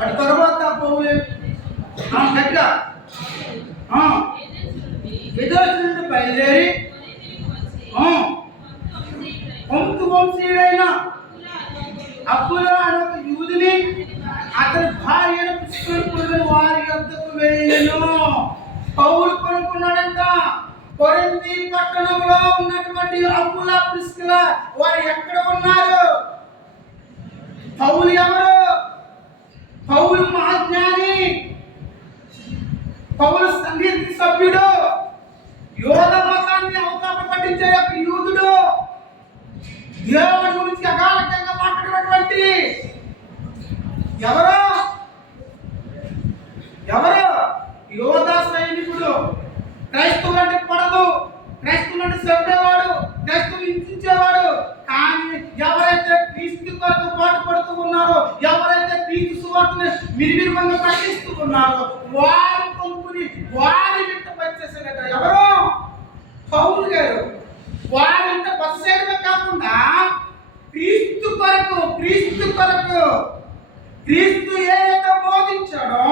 అటు తర్వాత పౌలు గట్టిగా ఎదోసి నుండి బయలుదేరి పంతు వంశీయుడైన అప్పుల అనే ఒక యూదుని అతని భార్యను పుష్కరుని వారి యొద్దకు వెళ్ళెను. పౌలు కొనుక్కున్నాడంట. కొరింథీ పట్టణంలో ఉన్నటువంటి అప్పుల ప్రిస్కిల వారు ఎక్కడ ఉన్నారు? పౌలు ఎవరు? పౌలు మహాజ్ఞాని, పౌలు సంగీత సభ్యుడు, యోధ మతాన్ని అవకాశం పట్టించే ఒక యూదుడు, దేవుడి గురించి అగాధంగా మాట్లాడినటువంటి ఎవరు? యోధ సైనికుడు. క్రైస్తవులు అంటే పడదు, క్రైస్తవులు అంటే చంపేవాడు, క్రైస్తవులు హింసించేవాడు. కానీ ఎవరైతే క్రీస్తు కొరకు పాటుపడుతూ ఉన్నారో, ఎవరైతే క్రీస్తు సువార్తని నిర్విర్వంగా ప్రకటిస్తూ ఉన్నారో వారి పంపుని వారి వెంట పనిచేసేట ఎవరు? పౌలు గారు. వారి వెంట బస్సు చేయడమే కాకుండా క్రీస్తు కొరకు క్రీస్తు ఏదైతే బోధించాడో,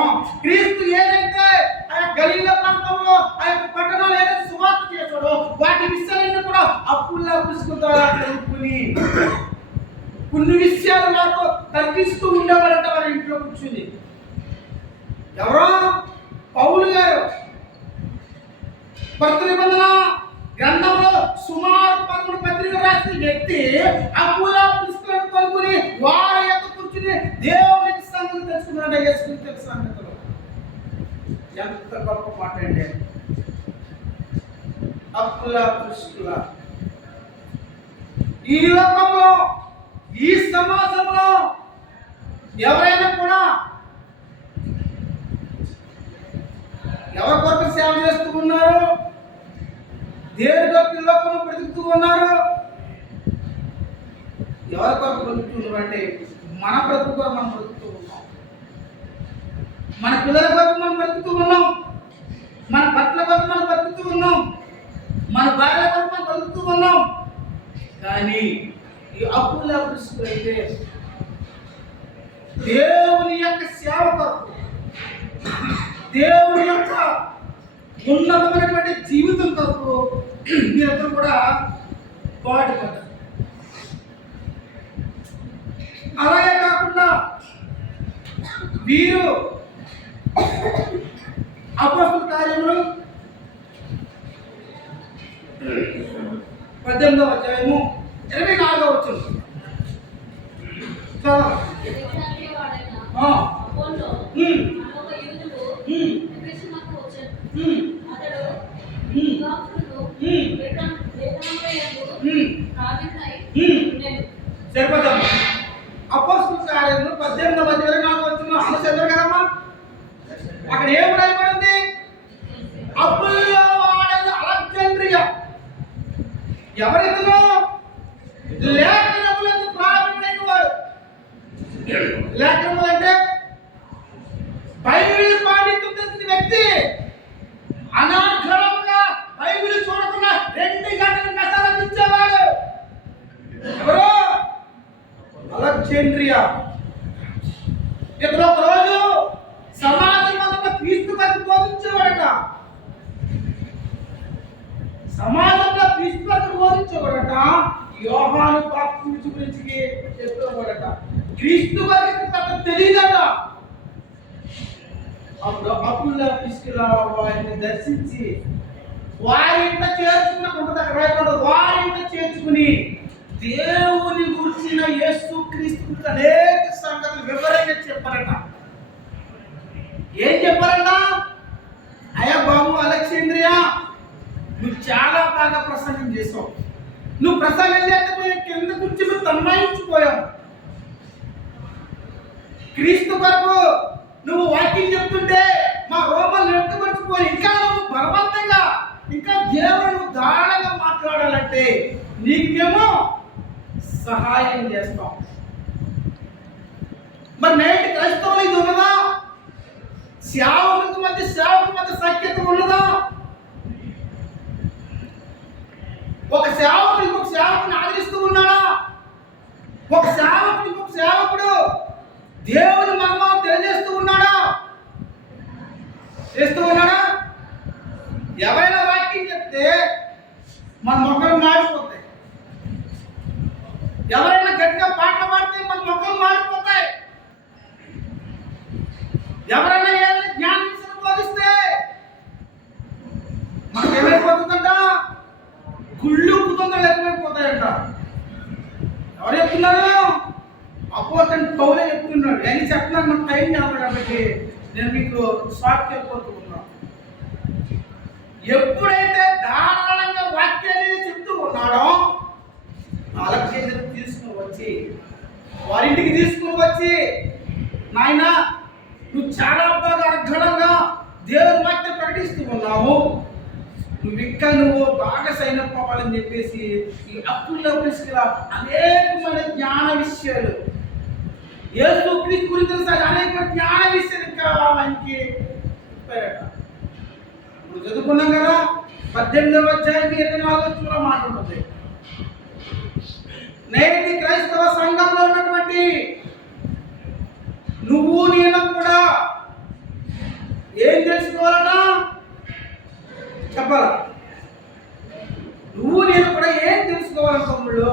క్రీస్తు ఏదైతే ఆ గలీల ప్రాంతంలో ఆ యొక్క పట్టణంలో ఏదైతే సువార్త చేశాడో వాటి విషయాలన్నీ కూడా అప్పుల్లా పుసుకుంటారు. కొన్ని విషయాలు వారితో తర్కిస్తూ ఉండేవాడంట వారి ఇంట్లో కూర్చుని. ఎవరో? పౌలు గారు. కొత్త నిబంధన గ్రంథంలో సుమారు 11 పత్రికలు రాసిన వ్యక్తి అప్పుల్లా పుసుకులను కొనుక్కుని వారి యొక్క కూర్చుని దేవునికి సంగతి తెలుసుకున్నాడు. యేసుకి తెలుసు సంగతులు. ఎంత గొప్ప మాట అండి. అప్పుల్లా పుసుకుల ఈ లోకంలో, ఈ సమాజంలో ఎవరైనా కూడా ఎవరి కొరకు సేవ చేస్తూ ఉన్నారు? దేవుడి కొరకు లోకంలో బ్రతుకుతూ ఉన్నారు. ఎవరి కొరకు బ్రతుకుతున్నారు అంటే మన బ్రతుకు కొరకు మనం బ్రతుకుతూ ఉన్నాం, మన పిల్లల కొరకు మనం బ్రతుకుతూ ఉన్నాం, మన భర్తల కొరకు మనం బ్రతుకుతూ ఉన్నాం, మన భార్య కొరకు మనం బ్రతుకుతూ ఉన్నాం. కానీ ఈ అప్పుల్లా పురుషులు అయితే దేవుని యొక్క సేవ కొరకు, దేవుని యొక్క ఉన్నతమైనటువంటి జీవితం కొరకు మీరందరూ కూడా పాటుపడ్డారు. అలాగే కాకుండా వీరు అపోస్తల కార్యములు 18వ అధ్యాయము 24వ వచనం సరిపోతాము. అపోస్తల కార్యములు 18వ అధ్యాయం 24వ వచనం అలా చదివారు కదమ్మా. అక్కడ ఏం రాయబడింది? అప్పుల్లో వాడేది అలెగ్జాండ్రియా. ఎవరితో? లేఖనములకు ప్రారంభమైన వాడు. లేఖనములు అంటే బైబిల్ పాండిత్యం తెలిసిన వ్యక్తి. అనాథరంగా బైబిల్ చూడకుండా 2 గంటలు మెసేజ్ ఇచ్చేవాడు. ఎవరు? అలెగ్జాండ్రియా. ఇతను ఒక రోజు సమాజం అంతా క్రీస్తు కొరకు బోధించేవాడట. సమాజంలో క్రీస్తు కొరకు బోధించేవాడట. యోహాను బాప్తిస్మం గురించి చెప్పేవాడట. క్రీస్తు కొరకు అతను తెలియదట. అప్పుడు అప్పుల్లా పుసుకుల వారిని దర్శించి వారి ఇంట చేర్చుకుని దేవుని గురించిన యేసు క్రీస్తు అనేక సంగతులు వివరంగా చెప్పారట. ఏం చెప్పారట? అయ్యా బాబు అలెగ్జాండ్రియా, నువ్వు చాలా బాగా ప్రసంగం చేసావు. నువ్వు ప్రసంగం చేస్తే కింద కూర్చుని తన్మయించిపోయావు. క్రీస్తు కొరకు నువ్వు వాక్యం చెప్తుంటే మా రోమలు నెట్టుకొచ్చిపోయి ఇంకా నువ్వు బలవంతంగా ఇంకా దేవుడు దారుణంగా మాట్లాడాలంటే నీకు మేము సహాయం చేస్తాం. మరి నేటి క్రైస్తవులు ఇది ఉన్నదా? సేవకుల మధ్య సఖ్యత ఉన్నదా? ఒక సేవకుడు ఇంకొక సేవకుని ఆదరిస్తూ ఉన్నాడా? ఒక సేవకుడు ఇంకొక సేవకుడు దేవుని మర్మాలు తెలియజేస్తూ చేస్తూ ఉన్నాడా? ఎవరైనా వాక్యం చెప్తే మన మొక్కలు మాడిపోతాయి. ఎవరైనా గట్టిగా పాటలు పాడితే మన మొక్కలు మాడిపోతాయి. ఎవరైనా ఏదైనా జ్ఞానం బోధిస్తే మనకు ఏమైపోతుందంట? గుళ్ళు కుతుందలు ఎక్కువైపోతాయంట. ఎవరు చెప్తున్నారు? అపోస్తలుడు పౌలే చెప్తున్నాడు. నేను చెప్తున్నాను, నాకు టైం కాదు కాబట్టి నేను మీకు షార్ట్ చెప్పబోతూ ఉన్నాను. ఎప్పుడైతే ధారాళంగా వాక్యాన్ని చెప్తూ ఉన్నాడో నాలుగు చేతులు తీసుకుని వచ్చి వారింటికి తీసుకుని వచ్చి, నాయనా నువ్వు చాలా బాగా అర్ఘనంగా దేవుని వాక్యం ప్రకటిస్తూ ఉన్నావు, నువ్వు బాగా సైన్ అప్ అవ్వాలని చెప్పేసి ఈ అప్పుల్లో తీసుకురా అనేకమైన జ్ఞాన విషయాలు, యేసు క్రీస్తు గురించి అనేక జ్ఞాన విషయాలు ఇంకా ఆయనకి చెప్పారట. ఇప్పుడు చదువుకున్నాం కదా, 18వ అధ్యాయం 24వ మాట ఉంటుంది. నేటి క్రైస్తవ సంఘంలో ఉన్నటువంటి నువ్వు నేను కూడా ఏం తెలుసుకోవాలట చెప్పాలా? నువ్వు నేను కూడా ఏం తెలుసుకోవాలి తమ్ముళ్ళు?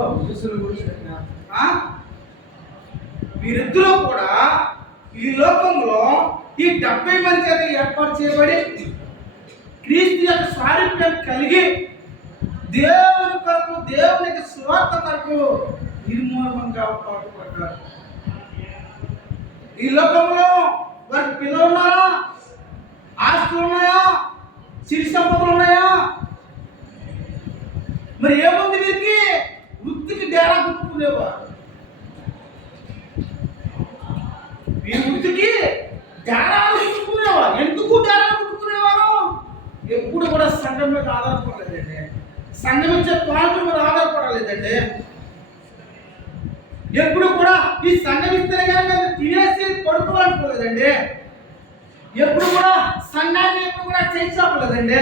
వీరిద్దరూ కూడా ఈ లోకంలో ఈ 70 మంది చేత ఏర్పాటు చేయబడి క్రీస్తు యొక్క సారూప్యం కలిగి దేవుని కొరకు, దేవునికి సువార్త కొరకు నిర్మూలంగా పాటుపడ్డారు. ఈ లోకంలో వారికి పిల్లలు ఉన్నారా? ఆస్తులు ఉన్నాయా? సిరి సంపదలు ఉన్నాయా? మరి ఏముంది వీరికి? వృత్తికి డేరా కుట్టుకునేవారు. వీరి వృత్తికి డేరాలు కుట్టుకునేవారు. ఎందుకు డేరాలు కుట్టుకునేవారు? ఎప్పుడు కూడా సంఘం మీద ఆధారపడలేదండి. సంఘం ఇచ్చే పాలన మీద ఆధారపడలేదండి. ఎప్పుడు కూడా ఈ సంఘం ఇస్తే కానీ తినేసి పడుకోవాలనుకోలేదండి. ఎప్పుడు కూడా సంఘాన్ని ఎప్పుడు కూడా చేయించలేదండి.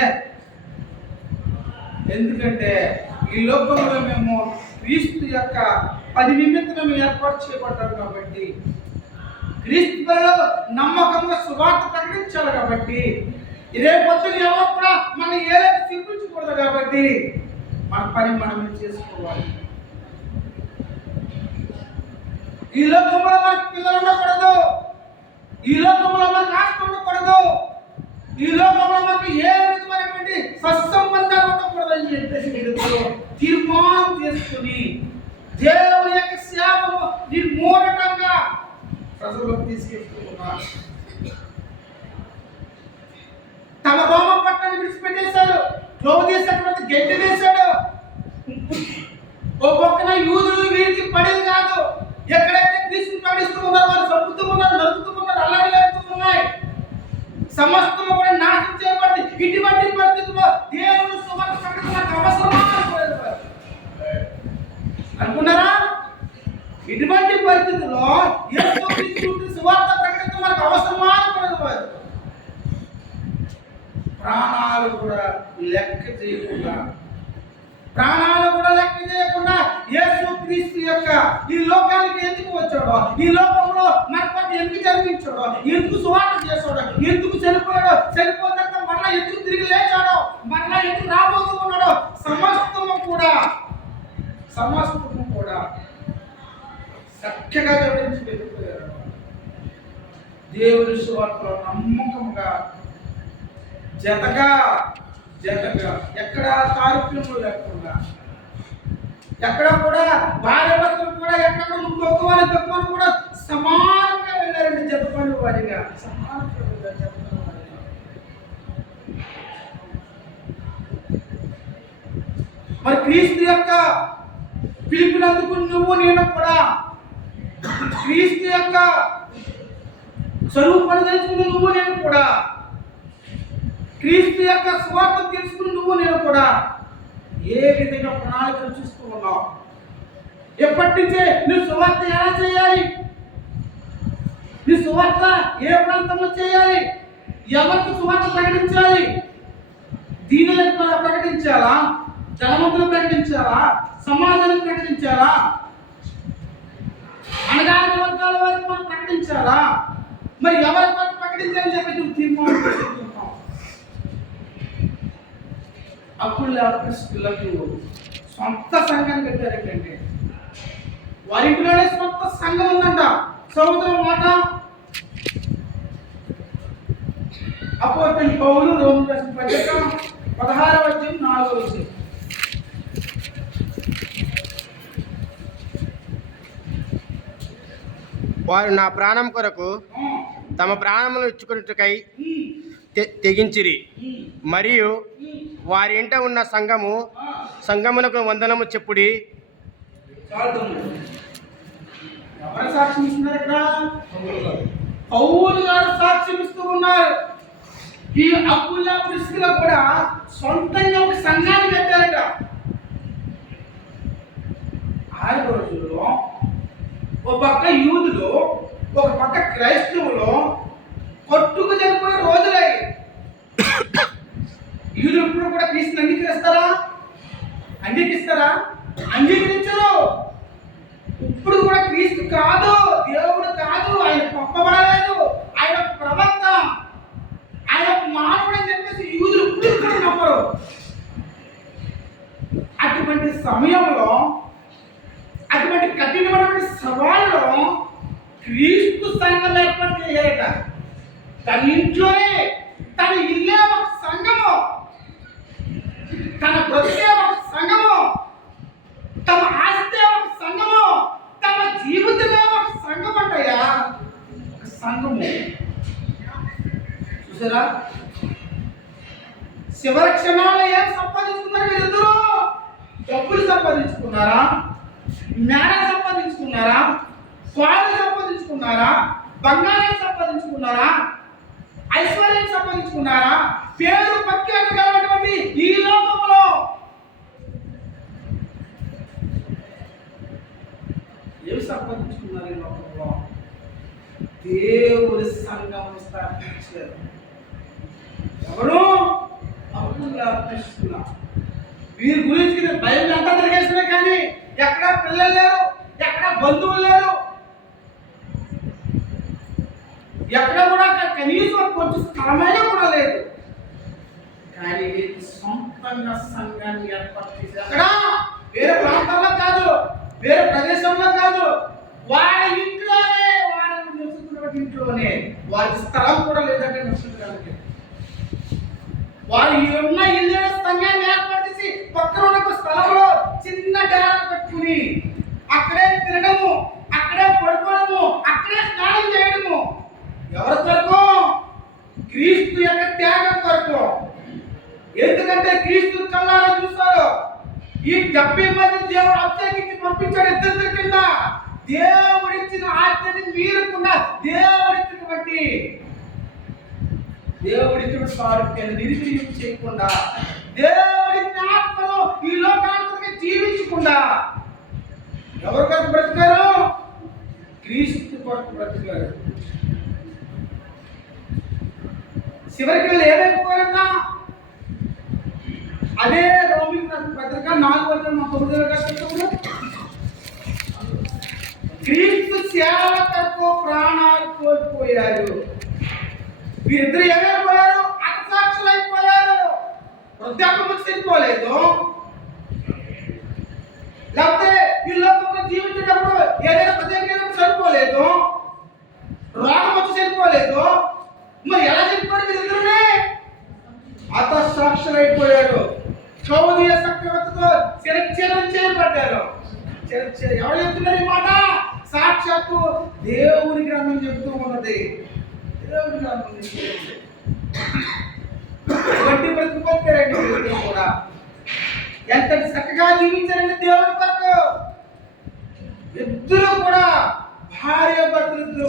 ఎందుకంటే ఈ లోకంలో మేము క్రీస్తు యొక్క పని నిమిత్తం మేము ఏర్పాటు చేయబడ్డాం కాబట్టి, క్రీస్తులో నమ్మకంగా సువార్త ప్రకటించాలి కాబట్టి, ఇదే పొద్దున ఎవరు కూడా మనం ఏదైతే చూపించకూడదు కాబట్టి మన పని మనం చేసుకోవాలి. ఈ లోకంలో మనకి పిల్లలు ఉండకూడదు, ఈ లోకంలో మనకి ఆస్తి ఉండకూడదు, ఈ లోకంలో మనకి ఏ విధమైనటువంటి సత్సంబంధాలు ఉండకూడదు అని చెప్పేసి మీరు తీర్మానం చేసుకుని దేవుని యొక్క సేవను నిర్మూలకంగా ప్రజలకు తీసుకెళ్తున్నారు. తమ రోమ పట్టణాన్ని విడిచిపెట్టేశాడు, ద్రోవదేశం గడ్డి వేశాడు. ఓ పక్కన యూదులు వీరికి పడేది కాదు. ఎక్కడైతే క్రీస్తుని ప్రకటిస్తూ ఉన్నారో వారు చంపుతూ ఉన్నారు, నరుకుతూ ఉన్నారు, అల్లరి లేస్తూ ఉన్నాయి. సమస్తము కూడా నాశనం చేయబడింది. ఇటువంటి పరిస్థితుల్లో దేవుని సువార్త ప్రకటన నాకు అవసరమా అనుకున్నారా? ఇటువంటి పరిస్థితుల్లో యేసు క్రీస్తు సువార్త ప్రకటన మనకు అవసరమా అనుకున్నారు. ప్రాణాలు కూడా లెక్క చేయకుండా యేసు క్రీస్తు యొక్క ఈ లోకానికి ఎందుకు వచ్చాడో, ఈ లోకంలో మనకు ఎందుకు జన్మించాడో, ఎందుకు సువార్త చేశాడో, ఎందుకు చనిపోయాడో, చనిపోయిన తర్వాత మరలా ఎందుకు తిరిగి లేచాడో, మరలా ఎందుకు రాబోతున్నాడో సమస్తము కూడా చక్కగా వివరించి వెళ్ళిపోయారు. దేవుని సువార్తలో నమ్మకంగా జతగా ఎక్కడ తారతమ్యం లేకుండా, ఎక్కడ కూడా భార్య భర్తలు కూడా ఎక్కడ నువ్వు తక్కువ కూడా సమానంగా వెళ్ళారండి. జతపని వారిగా సమానంగా వెళ్ళారు. జతపని వారిగా మరి క్రీస్తు యొక్క పిలుపునందుకు నువ్వు నేను కూడా క్రీస్తు యొక్క స్వరూపాన్ని తెలుసుకుని నువ్వు నేను కూడా క్రీస్తు యొక్క సువార్త తెలుసుకుని నువ్వు నేను కూడా ఏ విధంగా ప్రణాళికలు చూస్తూ ఉన్నావు? ఎప్పటి నుంచే నువ్వు సువార్త ఎలా చేయాలి? నీ సువార్త ఏ ప్రాంతంలో చేయాలి? ఎవరికి సువార్త ప్రకటించాలి? దీనులకు ప్రకటించాలా? ధనవంతులు ప్రకటించాలా? సమాజానికి ప్రకటించాలా? అనగాని వర్గాల వారికి మనం ప్రకటించాలా? మరి ఎవరి ప్రకటించాలని చెప్పి నువ్వు తీర్మానం చేసుకుంటున్నావు. అప్పుల క్రిస్తులకు సొంత సంఘాన్ని పెట్టారు. ఏంటంటే వారి ఇంట్లోనే సొంత సంఘం ఉందంట. చదువుతున్న మాట అపోస్తలుడైన పౌలు రోమీయులకు రాసిన పత్రిక 16వ అధ్యాయం 4వ వచనం. వారు నా ప్రాణం కొరకు తమ ప్రాణమును ఇచ్చుకున్నట్టుకై తెగించిరి. మరియు వారి ఇంట ఉన్న సంఘమునకు వందనము చెప్పుడి. ఎవరు సాక్ష్యం ఇస్తున్నారు ఇక్కడ? పౌలు గారు సాక్ష్యం ఇస్తూ ఉన్నారు. ఈ అప్పుల ప్రిస్కిలా కూడా సొంతంగా ఒక సంఘాన్ని పెట్టారట. ఆ రోజుల్లో ఒక పక్క యూదులు, ఒక పక్క క్రైస్తవులు కొట్టుకు చనిపోయే రోజులై. యూదులు ఇప్పుడు కూడా క్రీస్తుని అంగీకరిస్తారా? అంగీకరించరు. ఇప్పుడు కూడా క్రీస్తు కాదు, దేవుడు కాదు, ఆయన పంపబడలేదు, ఆయన ప్రవక్త, ఆయన మానవుడు అని చెప్పేసి యూదులు ఇప్పుడు కూడా నమ్మరు. అటువంటి సమయంలో, అటువంటి కఠినమైనటువంటి సవాళ్ళలో క్రీస్తు సంఘం ఏర్పాటు చేయాలట. తన ఇంట్లోనే, తన ఇల్లే ఒక సంఘము, తన బ్రతికే ఒక సంఘము, తమ ఆస్తే ఒక సంఘము, తమ జీవితమే ఒక సంఘం అంటయ్యా. ఒక సంఘము చూసారా? చివరి క్షణాల్లో ఏం సంపాదించుకున్నారు వీరిద్దరూ? డబ్బులు సంపాదించుకున్నారా? మేడ సంపాదించుకున్నారా? స్వామి సంపాదించుకున్నారా? బంగారం సంపాదించుకున్నారా? ఐశ్వర్యం సంపాదించుకున్నారా? పేరు ప్రఖ్యాతి కలిగినటువంటి ఈ లోకంలో ఏమి సంపాదించుకున్నారు? ఈ లోకంలో దేవుడి సంఘం స్థాపించారు. ఎవరు? అప్పుల ప్రిస్కిలా. వీరి గురించి బైబిల్ అంతా తిరిగేసినా కానీ ఎక్కడ పిల్లలు లేరు, ఎక్కడ బంధువులు లేరు, ఎక్కడ కూడా కనీసం కొంచెం స్థలమైనా కూడా లేదు. కానీ సొంతంగా సంఘాన్ని ఏర్పాటు చేశారు. అక్కడ వేరే ప్రాంతాల్లో కాదు, వేరే ప్రదేశంలో కాదు, వారి ఇంట్లోనే, వారి నివసిస్తున్న ఇంట్లోనే. వారి స్థలం కూడా లేదంటే నివసించడానికి. వారు ఉన్న ఇల్లు సంఘాన్ని ఏర్పాటు చేసి పక్కన ఉన్న స్థలంలో చిన్న డేరా పెట్టుకుని అక్కడే తినడము, అక్కడే పడుకోవడము, అక్కడే స్నానం చేయడము. ఎవరి కొరకు? క్రీస్తు యొక్క త్యాగం కొరకు. ఎందుకంటే క్రీస్తు కళ్ళారా చూస్తారు. ఈ 70 మంది దేవుడు అభిషేకించి పంపించాడు ఇద్దరి కింద. దేవుడిచ్చిన ఆజ్ఞని మీరకుండా దేవుడిచ్చిన సారూప్యాన్ని నిరుపయోగం చేయకుండా, దేవుడిచ్చిన ఆత్మను ఈ లోకానికి జీవించకుండా ఎవరి కొరకు బ్రతికారు? క్రీస్తు కొరకు బ్రతికారు. చివరికి వీళ్ళు ఏమైపోయారన్నా? అదే రోమీయులకు రాసిన పత్రిక 4:9 క్రీస్తు సేవ కొరకు ప్రాణాలు కోల్పోయారు. వీరిద్దరు ఏమైపోయారు? అక్షసాక్షులు అయిపోయారు. వృద్ధాప్యము చనిపోలేదు, లేకపోతే ఈ లోకంలో జీవించేటప్పుడు ఏదైనా ప్రత్యేక చనిపోలేదు, రోగం వచ్చి చనిపోలేదు. మరి ఎలా చనిపోయారు వీరిద్దరునే? హతసాక్షులు అయిపోయారు. కౌలియ చక్రవర్తితో చిరచ్ఛేదం చేయబడ్డారు. ఎవరు చెప్తున్నారు ఈ మాట? సాక్షాత్తు దేవుని గ్రంథం చెప్తూ ఉన్నది. దేవుని గ్రంథం ఎటువంటి బ్రతికొచ్చారండి కూడా. ఎంత చక్కగా జీవించారండి దేవుని కొరకు. ఇద్దరు కూడా భార్య భర్తలు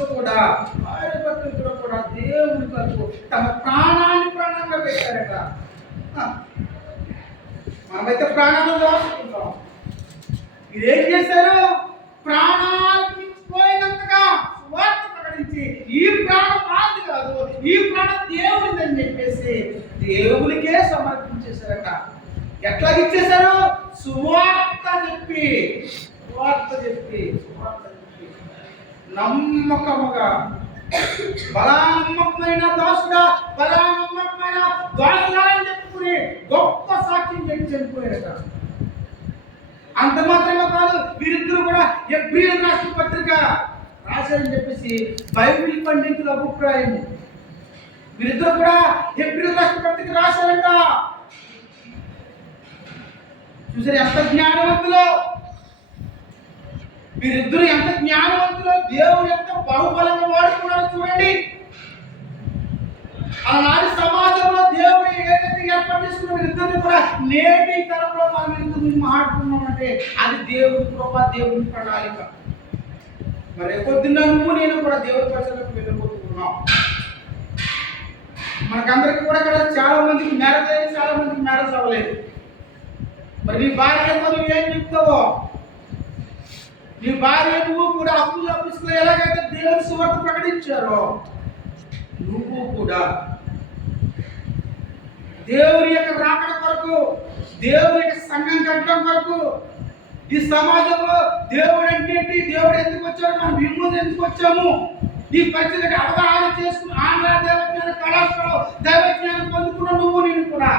కూడా దేవుని కొరకు తమ ప్రాణాన్ని ప్రాణంగా పెట్టారట. మనమైతే ప్రాణాలను దాచుకుంటాం. మీరేం చేశారు? ప్రాణాలు పోయినంతగా స్వార్థ ప్రకటించి ఈ ప్రాణం మాది కాదు, ఈ ప్రాణం దేవుడిదని చెప్పేసి దేవునికే సమర్పించేశారట. ఎట్లా ఇచ్చేశారు? సువార్త చెప్పి నమ్మకముగా, బలానమ్మకమైన దాసుడా, బలానమ్మకమైన దాసుడా అని చెప్పుకుంటూ తీసుకుని గొప్ప సాక్ష్యం చెప్పి చనిపోయారట. అంత మాత్రమే కాదు, వీరిద్దరు కూడా హెబ్రీయులకు రాసిన పత్రిక రాశారని చెప్పేసి బైబిల్ పండితుల అభిప్రాయం. వీరిద్దరు కూడా హెబ్రీయులకు రాసిన పత్రిక రాశారంట. చూసారు ఎంత జ్ఞానవంతులో, వీరిద్దరు ఎంత జ్ఞానవంతులో, దేవుడు ఎంత బాహుబలంగా వాడుకున్నాడో చూడండి. ఆనాటి సమాజంలో దేవుడు ఏదైతే ఏర్పాటు చేసుకున్న వీరిద్దరిని కూడా నేటి తరంలో మనం ఎందుకు మాట్లాడుతున్నామంటే అది దేవుడి కృప, దేవుడి ప్రణాళిక. మరి పొద్దున్న నువ్వు నేను కూడా దేవుడి పరిచయకు వెళ్ళిపోతున్నాం. మనకందరికీ కూడా ఇక్కడ చాలా మందికి మ్యారేజ్ అయ్యి, చాలా మందికి మ్యారేజ్ అవ్వలేదు. మరి నీ భార్యతో నువ్వేం చెప్తావో, నీ భార్య నువ్వు కూడా అప్పులు అప్పిస్తున్నా ఎలాగైతే దేవుని సువార్త ప్రకటించారో నువ్వు కూడా దేవుని యొక్క రాకడ కొరకు, దేవుని యొక్క సంఘం కట్టడం కొరకు, ఈ సమాజంలో దేవుడు అంటే ఏంటి, దేవుడు ఎందుకు వచ్చాడు, మనం విమోచన ఎందుకు వచ్చాము, ఈ పరిస్థితికి అవగాహన చేసుకుని ఆంధ్ర దైవజ్ఞాన కళాశాలలో దైవజ్ఞానం పొందుకున్న నువ్వు నేను కూడా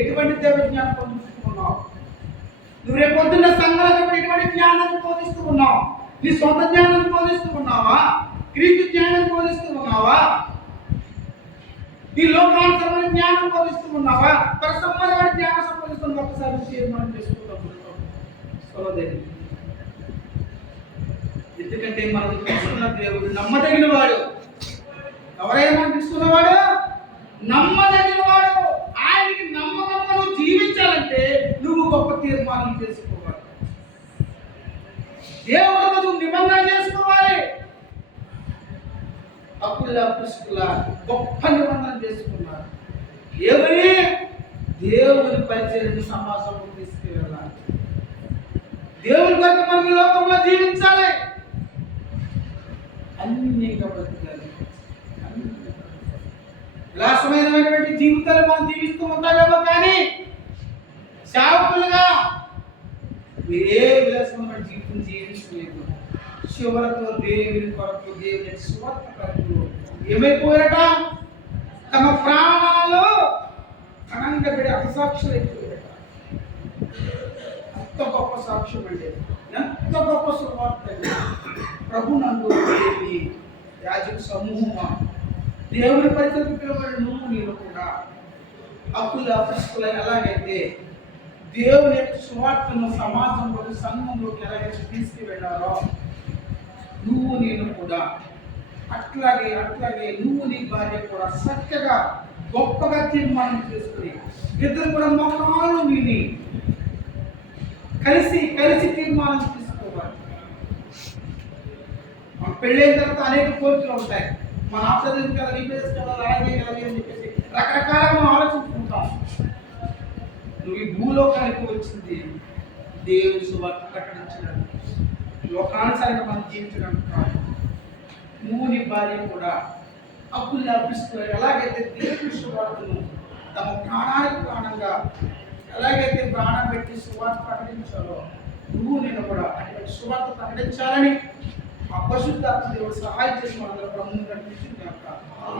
ఎటువంటి దైవజ్ఞానం పొందుతున్నావు? నువ్వు రేపు పొద్దున్న సంఘాలకు ఎటువంటి జ్ఞానాన్ని బోధిస్తూ ఉన్నావు? నీ సొంత జ్ఞానాన్ని బోధిస్తూ ఉన్నావా? క్రీస్తు జ్ఞానాన్ని బోధిస్తూ ఉన్నావా? ఈ లోకానుసరమైన జ్ఞానం బోధిస్తూ ఉన్నావా? పరసంబంధమైన జ్ఞానం సంబోధిస్తున్న ఒక్కసారి తీర్మానం చేసుకుంటాం. ఎందుకంటే మనం తీసుకున్న దేవుడు నమ్మదగిన వాడు. ఎవరైనా మనం తీసుకున్నవాడు నమ్మదగిన వాడు. ఆయనకి నమ్మకంగా నువ్వు జీవించాలంటే నువ్వు గొప్ప తీర్మానం చేసుకోవాలి. దేవుడితో నువ్వు నిబంధన చేసుకోవాలి. అప్పుల గొప్ప నిబంధన చేసుకున్నారు. ఏమని? దేవుని పరిచయం సమాజంలో తీసుకెళ్ళాలి. దేవుని కొరకు మనం ఈ లోకంలో జీవించాలి. అన్నిగా బ్రతకాలి. విలాసమైనటువంటి జీవితాలు మనం జీవిస్తూ ఉంటామేమో, కానీ సేవకులుగా ఏ విలాసమైన జీవితం జీవించలేదు. చివరకు దేవుని కొరకు, దేవుని స్వార్థ కొరకు ఏమైపోయారట? తమ ప్రాణాలు అనంగా పెట్టి అసాక్షులు అయిపోయారట. ఎంత గొప్ప సాక్ష్యం అండి, ఎంత గొప్ప సువార్త. ప్రభు నందు యాజక సమూహమా, దేవుని పరిచయం పిలువబడి నువ్వు నేను కూడా అప్పుల ఎలాగైతే దేవుని యొక్క సువార్తను సమాజంలోకి, సంఘంలోకి ఎలాగైతే తీసుకువెళ్ళారో నువ్వు నేను కూడా అట్లాగే నువ్వు నీ భార్య కూడా చక్కగా గొప్పగా తీర్మానం చేసుకుని ఇద్దరు కూడా మొక్కలు విని కలిసి తీర్మానం తీసుకోవాలి. మన పెళ్ళైన తర్వాత అనేక కోరికలు ఉంటాయి. మన ఆప్షన్ కదా, రీప్లేస్ కదా, అలాగే అని చెప్పేసి రకరకాలుగా మనం ఆలోచించుకుంటాం. నువ్వు ఈ భూలోకానికి వచ్చింది దేవుని సువార్త ప్రకటించడానికి, లోకానుసారంగా మనం జీవించడానికి కాదు. నువ్వు నీ భార్య కూడా అప్పుల్ని అర్పిస్తూ ఎలాగైతే దేవుని సువార్తను తమ ప్రాణానికి ప్రాణంగా ఎలాగైతే ప్రాణం పెట్టి సువార్త ప్రకటించాలో నువ్వు నేను కూడా అటువంటి సువార్త ప్రకటించాలని ఆ పరిశుద్ధాత్మ దేవుడు సహాయం చేసి మనందరూ బ్రహ్మం కనిపించింది.